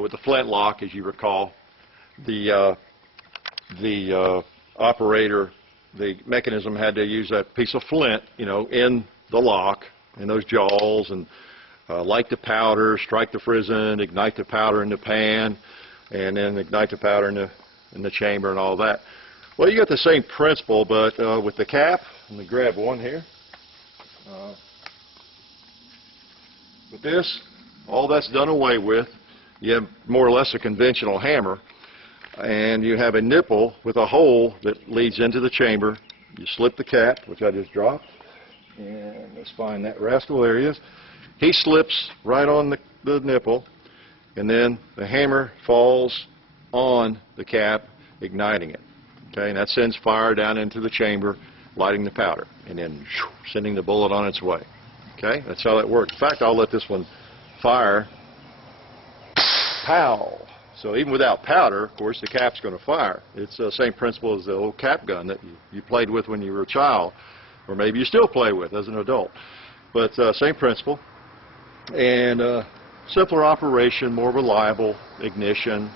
with the flintlock, as you recall, the operator, the mechanism had to use a piece of flint, in the lock, in those jaws, and light the powder, strike the frizzen, ignite the powder in the pan, and then ignite the powder in the chamber and all that. Well, you got the same principle, but with the cap. Let me grab one here. With this, all that's done away with. You have more or less a conventional hammer, and you have a nipple with a hole that leads into the chamber. You slip the cap, which I just dropped, and let's find that rascal. There he is. He slips right on the nipple, and then the hammer falls on the cap, igniting it. Okay, and that sends fire down into the chamber, lighting the powder, and then sending the bullet on its way. Okay, that's how that works. In fact, I'll let this one fire. Pow! So even without powder, of course, the cap's going to fire. It's the same principle as the old cap gun that you played with when you were a child, or maybe you still play with as an adult. But same principle, and simpler operation, more reliable ignition.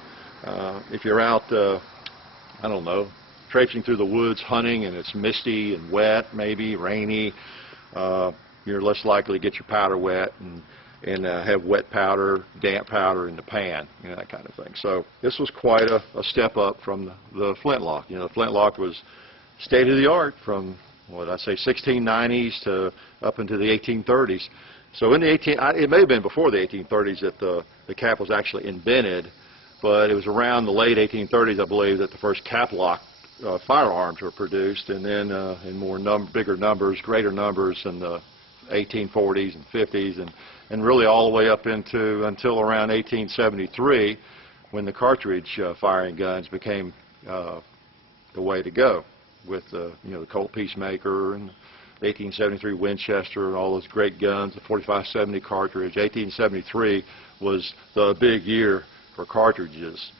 If you're out, I don't know, traipsing through the woods hunting and it's misty and wet, maybe rainy, you're less likely to get your powder wet and have wet powder, damp powder in the pan, that kind of thing. So this was quite a step up from the flintlock. The flintlock was state of the art from, what did I say, 1690s to up into the 1830s. So in the it may have been before the 1830s that the cap was actually invented, but it was around the late 1830s, I believe, that the first cap lock firearms were produced, and then in bigger numbers, greater numbers in the 1840s and 50s, and really all the way up until around 1873, when the cartridge firing guns became the way to go, with the Colt Peacemaker and the 1873 Winchester and all those great guns, the 45-70 cartridge. 1873 was the big year for cartridges.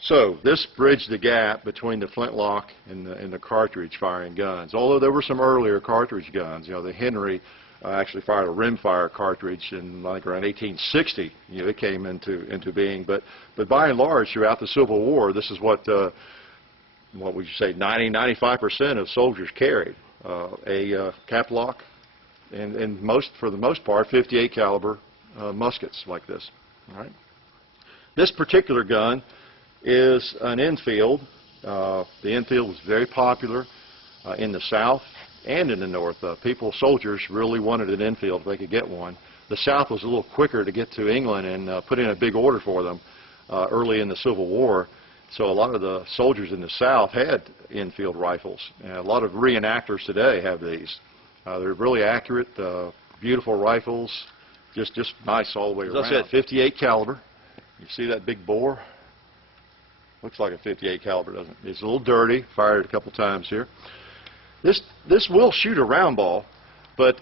So this bridged the gap between the flintlock and the cartridge firing guns. Although there were some earlier cartridge guns, the Henry actually fired a rimfire cartridge in like around 1860. It came into being. But by and large, throughout the Civil War, this is what would you say, 95% of soldiers carried, a cap lock, and for the most part, 58 caliber muskets like this. All right. This particular gun is an Enfield. The Enfield was very popular in the South and in the North. Soldiers really wanted an Enfield if they could get one. The South was a little quicker to get to England and put in a big order for them early in the Civil War. So a lot of the soldiers in the South had Enfield rifles. And a lot of reenactors today have these. They're really accurate, beautiful rifles, just nice all the way around. As I said, 58 caliber. You see that big bore? Looks like a 58 caliber, doesn't it? It's a little dirty. Fired it a couple times here. This will shoot a round ball, but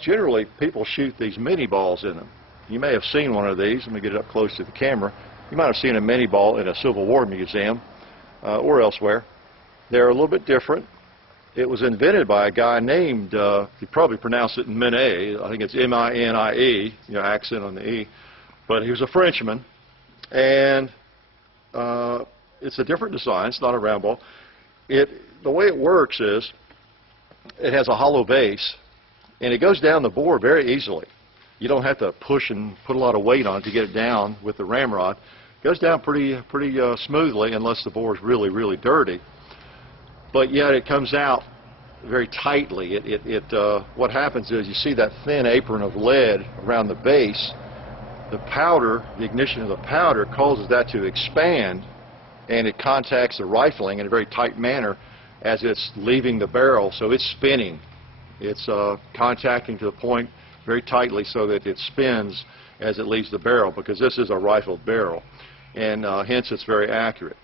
generally people shoot these mini balls in them. You may have seen one of these. Let me get it up close to the camera. You might have seen a mini ball in a Civil War museum or elsewhere. They're a little bit different. It was invented by a guy named, you probably pronounce it Minie. I think it's M-I-N-I-E, accent on the E. But he was a Frenchman, and it's a different design. It's not a round ball. The way it works is it has a hollow base, and it goes down the bore very easily. You don't have to push and put a lot of weight on it to get it down with the ramrod. It goes down pretty smoothly unless the bore is really, really dirty. But yet it comes out very tightly. What happens is you see that thin apron of lead around the base. The powder, the ignition of the powder causes that to expand, and it contacts the rifling in a very tight manner as it's leaving the barrel, so it's spinning. It's contacting to the point very tightly so that it spins as it leaves the barrel, because this is a rifled barrel, and hence it's very accurate.